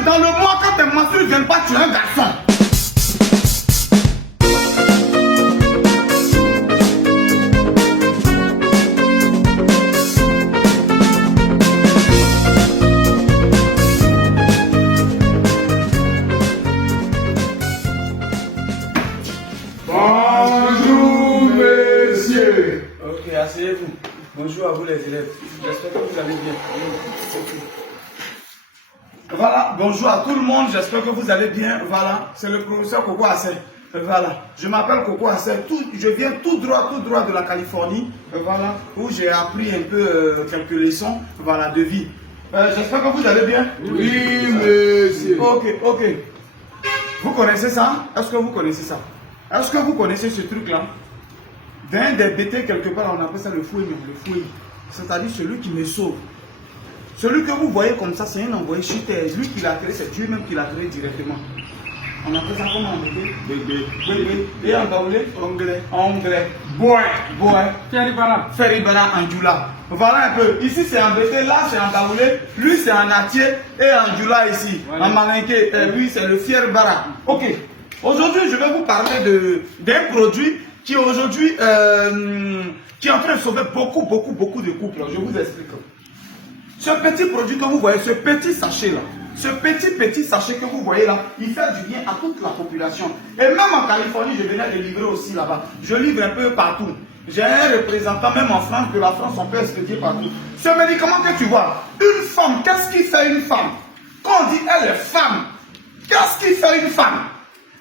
chaque dans le mois, quand tes menstrues ne viennent pas, tu es un garçon. Bonjour, messieurs. Ok, asseyez-vous. Bonjour à vous les élèves. J'espère que vous allez bien. Voilà, bonjour à tout le monde, j'espère que vous allez bien. Voilà, c'est le professeur Coco Assé. Voilà, je m'appelle Coco Assé, je viens tout droit de la Californie. Voilà, où j'ai appris un peu quelques leçons, voilà, de vie. J'espère que vous allez bien. Oui, monsieur. Ok. Vous connaissez ça? Est-ce que vous connaissez ça? Est-ce que vous connaissez ce truc-là? D'un des bêtés quelque part, on appelle ça le fouet, le fouet. C'est-à-dire celui qui me sauve. Celui que vous voyez comme ça, c'est un envoyé sur terre. Lui qui l'a créé, c'est Dieu même qui l'a créé directement. On appelle ça comment en anglais? Bébé. Et en baoulé? Anglais. Boy. Feribana Anjula. Voilà un peu. Ici c'est en bété, là c'est en baoulé. Lui c'est en atier et en Jula ici. Voilà. En malinqué. Lui c'est le fier bara. Ok. Aujourd'hui je vais vous parler d'un produit qui aujourd'hui qui est en train de sauver beaucoup de couples. Je vous explique. Ce petit produit que vous voyez, ce petit sachet là, ce petit sachet que vous voyez là, il fait du bien à toute la population. Et même en Californie, je venais de livrer aussi là-bas. Je livre un peu partout. J'ai un représentant même en France, que la France on peut expédier partout. Ce médicament que tu vois, une femme, qu'est-ce qui fait une femme? Quand on dit elle est femme, qu'est-ce qui fait une femme?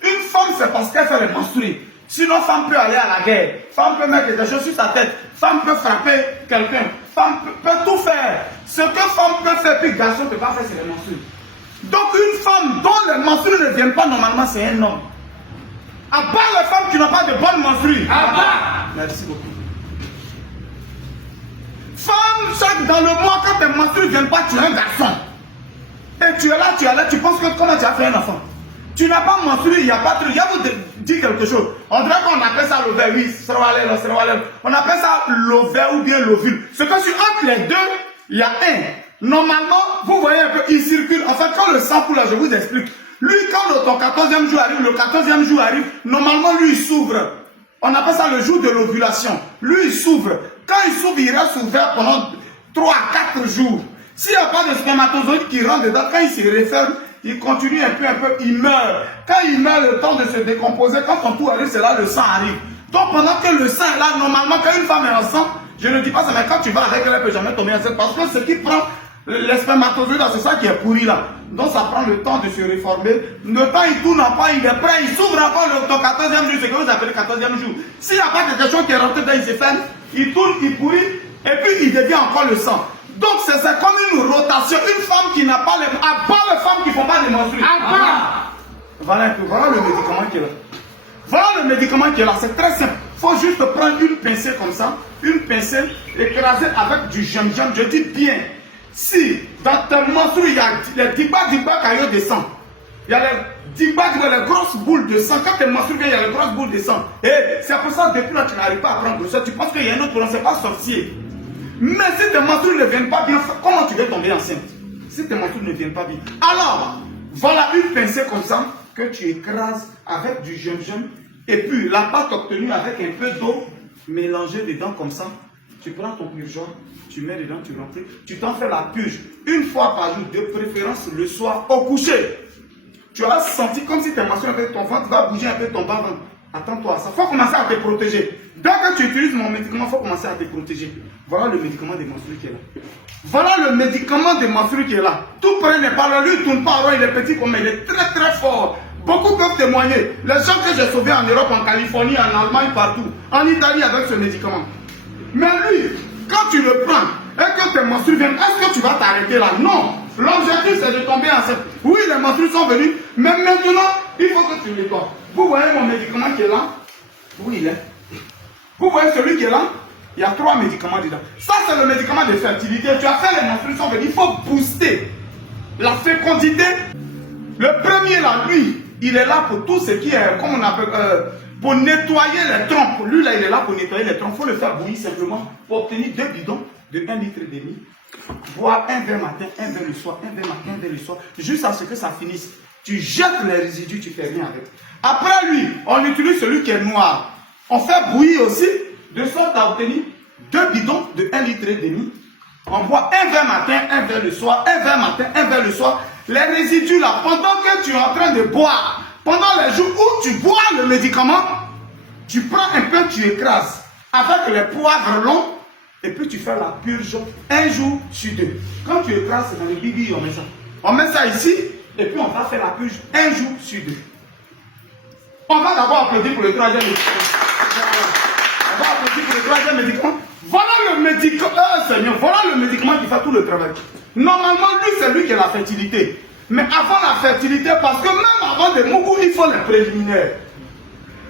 Une femme c'est parce qu'elle fait les menstrues. Sinon, femme peut aller à la guerre, femme peut mettre des choses sur sa tête, femme peut frapper quelqu'un, femme peut tout faire. Ce que femme peut faire, puis garçon ne peut pas faire, c'est les menstrues. Donc une femme dont les menstrues ne viennent pas normalement, c'est un homme. À part les femmes qui n'ont pas de bonnes menstrues. À part. Merci beaucoup. Femme, chaque dans le mois, quand tes menstrues ne viennent pas, tu es un garçon. Et tu es là, tu penses que comment tu as fait un enfant? Tu n'as pas menstrué, il n'y a pas de truc. Je vais vous dire quelque chose. On dirait qu'on appelle ça l'ovaire, oui, on appelle ça l'ovaire ou bien l'ovule. C'est que sur entre les deux, il y a un. Normalement, vous voyez un peu, il circule. En fait, quand le sang coule là, je vous explique. Lui, quand ton 14e jour arrive, le 14e jour arrive, normalement, lui, il s'ouvre. On appelle ça le jour de l'ovulation. Lui, il s'ouvre. Quand il s'ouvre, il reste ouvert pendant 3 à 4 jours. S'il n'y a pas de spermatozoïde qui rentre dedans, quand il se referme, il continue un peu, il meurt. Quand il meurt, le temps de se décomposer, quand ton tour arrive, c'est là le sang arrive. Donc pendant que le sang est là, normalement, quand une femme est enceinte, je ne dis pas ça, mais quand tu vas avec elle, elle ne peut jamais tomber enceinte. Parce que ce qui prend les spermatozoïdes, c'est ça qui est pourri là. Donc ça prend le temps de se réformer. Le temps il tourne pas, il est prêt, il s'ouvre encore ton 14e jour, c'est que vous appelez 14e jour. S'il n'y a pas quelque chose qui est rentré dedans, il se ferme, il tourne, il pourrit, et puis il devient encore le sang. Donc c'est comme une rotation. Une femme qui n'a pas les... À part les femmes qui ne font pas de menstrues. Voilà le médicament qui est là. Voilà le médicament qui est là. C'est très simple. Il faut juste prendre une pincée comme ça. Une pincée écrasée avec du gingembre. Je dis bien. Si dans tes menstrues, il y a les digba caillots de sang. Il y a les grosses boules de sang. Quand tes menstrues viennent, il y a les grosses boules de sang. Et c'est pour ça que depuis là, tu n'arrives pas à prendre ça. Tu penses qu'il y a un autre problème. Ce n'est pas sorcier. Mais si tes menstrues ne viennent pas bien, comment tu vas tomber enceinte? Si tes menstrues ne viennent pas bien. Alors, voilà une pincée comme ça que tu écrases avec du gingembre. Et puis, la pâte obtenue avec un peu d'eau mélangée dedans comme ça. Tu prends ton purgeoir, tu mets dedans, tu remplis. Tu t'en fais la purge une fois par jour, de préférence le soir au coucher. Tu as senti comme si tes menstrues avec ton ventre va bouger un peu ton bas-ventre. Attends-toi à ça. Il faut commencer à te protéger. Dès que tu utilises mon médicament, il faut commencer à te protéger. Voilà le médicament des menstrues qui est là. Voilà le médicament des menstrues qui est là. Tout près n'est pas là. Lui, il ne tourne pas en rond. Il est petit comme il est très fort. Beaucoup peuvent témoigner. Les gens que j'ai sauvés en Europe, en Californie, en Allemagne, partout. En Italie avec ce médicament. Mais lui, quand tu le prends et que tes menstrues viennent, est-ce que tu vas t'arrêter là? Non. L'objectif, c'est de tomber enceinte. Oui, les menstrues sont venues. Mais maintenant, il faut que tu nettoies. Vous voyez mon médicament qui est là? Où il est? Vous voyez celui qui est là? Il y a 3 médicaments dedans. Ça, c'est le médicament de fertilité. Tu as fait les menstrues sont venues. Il faut booster la fécondité. Le premier là, lui, il est là pour tout ce qui est, comme on appelle, pour nettoyer les trompes. Lui là, il est là pour nettoyer les trompes. Il faut le faire bouillir simplement pour obtenir 2 bidons de 1,5 litre. Boire un verre matin, un verre le soir, un verre matin, un verre le soir, jusqu'à ce que ça finisse. Tu jettes les résidus, tu fais rien avec. Après lui, on utilise celui qui est noir. On fait bouillir aussi, de sorte à obtenir 2 bidons de 1,5 litre. On boit un verre matin, un verre le soir, un verre matin, un verre le soir. Les résidus là, pendant que tu es en train de boire, pendant les jours où tu bois le médicament, tu prends un peu, tu écrases avec les poivres longs et puis tu fais la purge 1 jour sur 2. Quand tu écrases, c'est dans le bibi, on met ça. On met ça ici et puis on va faire la purge 1 jour sur 2. On va d'abord applaudir pour le 3e médicament. On va applaudir pour le 3e médicament. Voilà le médicament, Seigneur, voilà le médicament qui fait tout le travail. Normalement, lui, c'est lui qui a la fertilité. Mais avant la fertilité, parce que même avant de Mougou, il faut les préliminaires.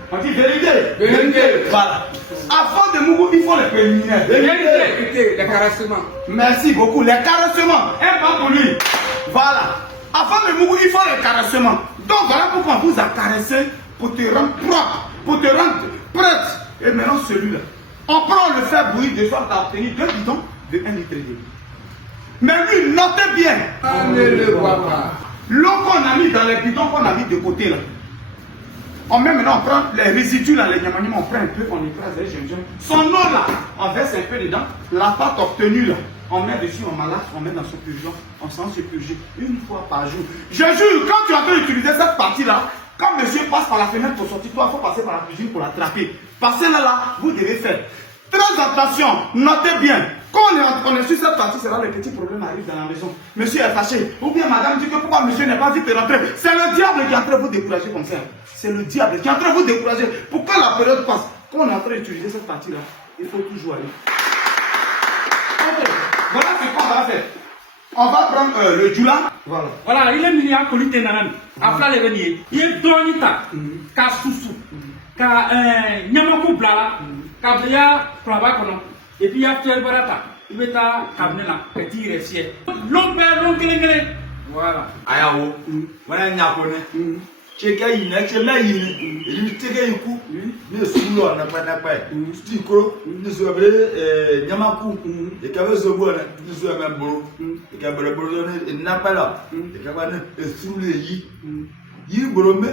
On dit vérité. Vérité. Voilà. Avant de Mougou, il faut les préliminaires. Vérité. Les caressements. Merci beaucoup. Les caressements. Un pas pour lui. Voilà. Avant de Mougou, il faut les caressements. Donc voilà pourquoi on vous a caressé pour te rendre propre, pour te rendre prête. Et maintenant celui-là. On prend le fer bouillir de sorte à obtenir 2 bidons de 1,5 litre. Mais lui, notez bien. On ne le voit pas. L'eau qu'on a mis dans les bidons qu'on a mis de côté là. Maintenant, on prend les résidus là, les nyamanyama, on prend un peu, on écrase les gingembre. Son eau là, on verse un peu dedans. La pâte obtenue là, on met dessus, on malaxe, on met dans son purgeon. On s'en se purger 1 fois par jour. Je jure, quand tu es en train d'utiliser cette partie là, quand monsieur passe par la fenêtre pour sortir, toi, il faut passer par la cuisine pour l'attraper. Passez là, vous devez faire. Très attention, notez bien. Quand on est sur cette partie, c'est là les petits problèmes arrivent dans la maison. Monsieur est fâché. Ou bien madame dit que pourquoi monsieur n'est pas dit de rentrer. C'est le diable qui est en train de vous décourager comme ça. C'est le diable qui est en train de vous décourager. Pour que la période passe. Quand on est en train d'utiliser cette partie-là, il faut toujours aller. Ok, voilà ce qu'on va faire. On va prendre le djoula. Voilà. Voilà, il est mis à coliter nanan. Afla le venier. Il est donita. Ka susu. Ka nyamaku blala. Ka bia praba kono. Et puis il y a tel barata. Il va ta cabine là. Petit récier. L'homme voilà. Ayawo. Wana nyakone. Cheka yina chela yina. Ili tege yiku. Ni sulo na pa. Stiko. Ni so abre nyamaku. E ka bezo bo na. Ni so amemboro. E ka boro ni na pa la. E ka ba na sulo yi. Yi boro me.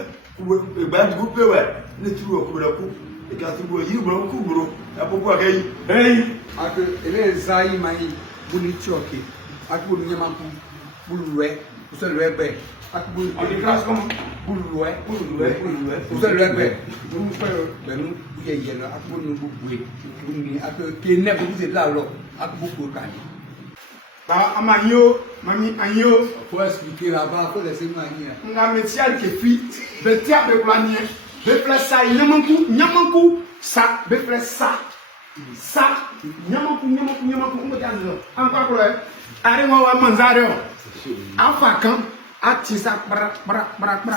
E ba du pe wa. Ni tuwo ko boro ku. E ka tuwo yi boro ku boro. Apopo akai. Hey. Ak ele zai mai buni choke. Ak buni nyamaku. Bulwe. Usa lwebe. Ak buni. On écrase comment? Bulwe. Bulwe. Usa lwebe. Buni fa benu ye yelo ak buni bubwe. Buni ak ke ne bu se la lo. Ak buko kan. Bah, amanyo, mami anyo. Faut expliquer là-bas, faut laisser manier. Nga metial ke fi, betia be planie. Be plessa nyamanku, sa, be plessa. Sa, nyamanku, on va dire. Encore quoi? Ari mo wa manzare. Afa kan, ati sa bra,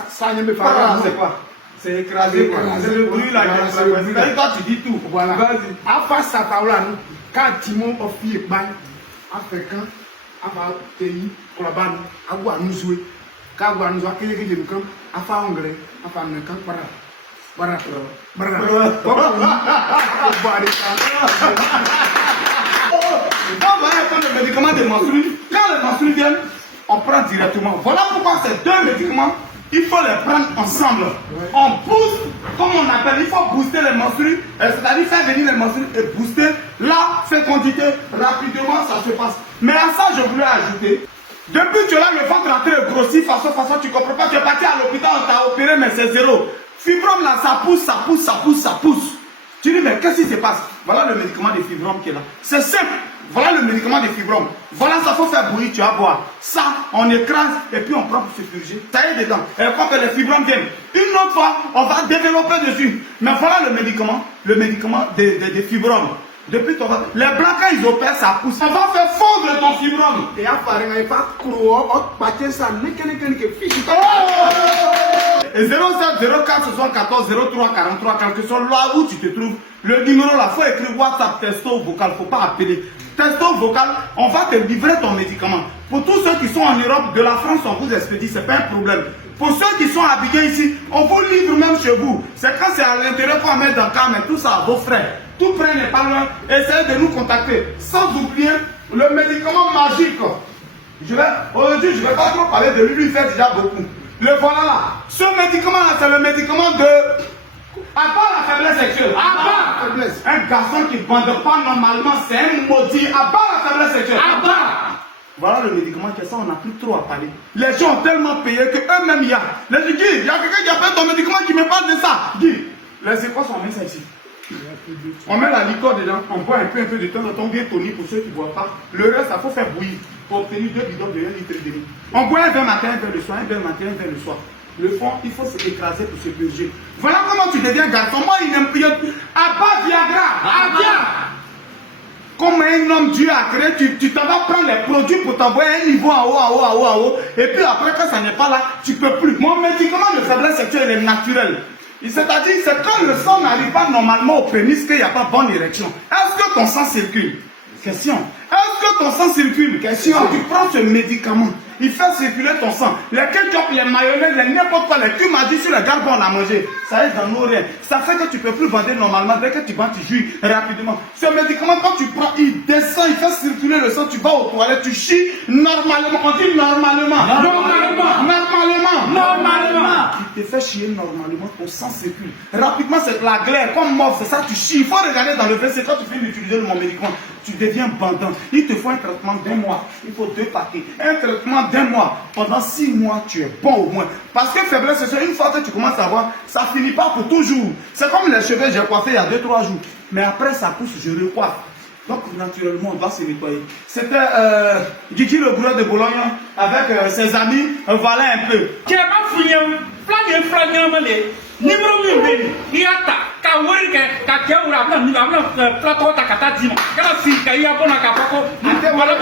ça ne me fait pas. C'est quoi? C'est écrasé quoi. C'est le bruit là qui est là. Toi tu dis tout. Voilà. Vas-y. Afa sa taola nous. Quand Timon ofie ban, africain, afa pays, kolaban, agwa nuzwe. Kagwa nuzwa kele kele mkan, afa anglais, afa américain para. Bara. On va prendre le médicament de menstrues. Quand les menstrues viennent, on prend directement. Voilà pourquoi ces 2 médicaments, il faut les prendre ensemble. On booste, comme on appelle, il faut booster les menstrues, c'est-à-dire faire venir les menstrues et booster la fécondité. Rapidement, ça se passe. Mais à ça, je voulais ajouter, depuis que tu es là, le ventre en train de grossir, façon, tu comprends pas, tu es parti à l'hôpital, on t'a opéré, mais c'est zéro. Fibrome là, ça pousse. Tu dis, mais qu'est-ce qui se passe? Voilà le médicament de fibrome qui est là. C'est simple. Voilà le médicament de fibrome. Voilà, ça faut faire bouillir, tu vas boire. Ça, on écrase et puis on prend pour se purger. Ça y est dedans. Et quand que les fibromes viennent, une autre fois, on va développer dessus. Mais voilà le médicament des fibromes. Depuis ton ventre. Les blancs, quand ils opèrent, ça pousse. On va faire fondre ton fibrome. Et après, il va pas ça. Et 07 04 74 03 43, quel que soit là où tu te trouves, le numéro là, il faut écrire WhatsApp, texto vocal, il ne faut pas appeler. Texto vocal, on va te livrer ton médicament. Pour tous ceux qui sont en Europe, de la France, on vous expédie, ce n'est pas un problème. Pour ceux qui sont habillés ici, on vous livre même chez vous. C'est quand c'est à l'intérieur qu'on met dans le cas, mais tout ça à vos frais. tout près n'est pas loin, essayez de nous contacter. Sans oublier le médicament magique. Aujourd'hui, je ne vais pas trop parler de lui, lui il fait déjà beaucoup. Le voilà là. Ce médicament-là, c'est le médicament de... À part la faiblesse sexuelle, à part la faiblesse. Un garçon qui ne bande pas normalement, c'est un maudit. À part la faiblesse sexuelle, à part. Voilà le médicament qui est ça, on n'a plus trop à parler. Les gens ont tellement payé qu'eux-mêmes, il y a. Les gens disent, il y a quelqu'un qui appelle ton médicament qui me parle de ça. Dis, les écoles sont mis ça ici. On met la liqueur dedans, on boit un peu de temps en temps, bien tonique pour ceux qui ne boivent pas. Le reste, il faut faire bouillir pour obtenir 2 bidons de 1,5 litre. On boit un verre matin, un verre le soir, un verre matin, un verre le soir. Le fond, il faut se écraser pour se purger. Voilà comment tu deviens garçon. Moi, il n'aime plus. À part Viagra, à Viagra. Comme un homme Dieu a créé, tu t'en vas prendre les produits pour t'envoyer un niveau en haut. Et puis après, quand ça n'est pas là, tu ne peux plus. Mon médicament de faiblesse sexuelle est naturel. C'est-à-dire, c'est quand le sang n'arrive pas normalement au pénis qu'il n'y a pas bonne érection. Est-ce que ton sang circule? Question. Est-ce que ton sang circule? Question. Tu prends ce médicament, il fait circuler ton sang. Les ketchup, les mayonnaise, les n'importe quoi, les tu m'as dit sur le garde, on l'a mangé. Ça est dans nos reins. Ça fait que tu ne peux plus bander normalement. Dès que tu vas, tu jouis rapidement. Ce médicament, quand tu prends, il descend, il fait circuler le sang. Tu vas aux toilettes, tu chies normalement. On dit normalement. Normalement. Il te fait chier normalement, ton sang circule. Rapidement, c'est la glaire, comme mort, c'est ça, tu chies. Il faut regarder dans le WC quand tu finis d'utiliser mon médicament. Tu deviens bandant. Il te faut un traitement d'1 mois. Il faut 2 paquets. Un traitement d'1 mois. Pendant 6 mois, tu es bon au moins. Parce que faiblesse sexuelle, une fois que tu commences à voir, ça finit pas pour toujours. C'est comme les cheveux, j'ai coiffé il y a 2-3 jours. Mais après, ça pousse, je recoiffe. Donc, naturellement, on doit se nettoyer. C'était Guigui le bourreau de Bologne avec ses amis. Voilà un peu. Tu n'as pas fouillé. Numéro 1, il y a ta kawari ka kewura bla ni bla plateau ta kata dimo kala si ka ya bona ka poko Voilà,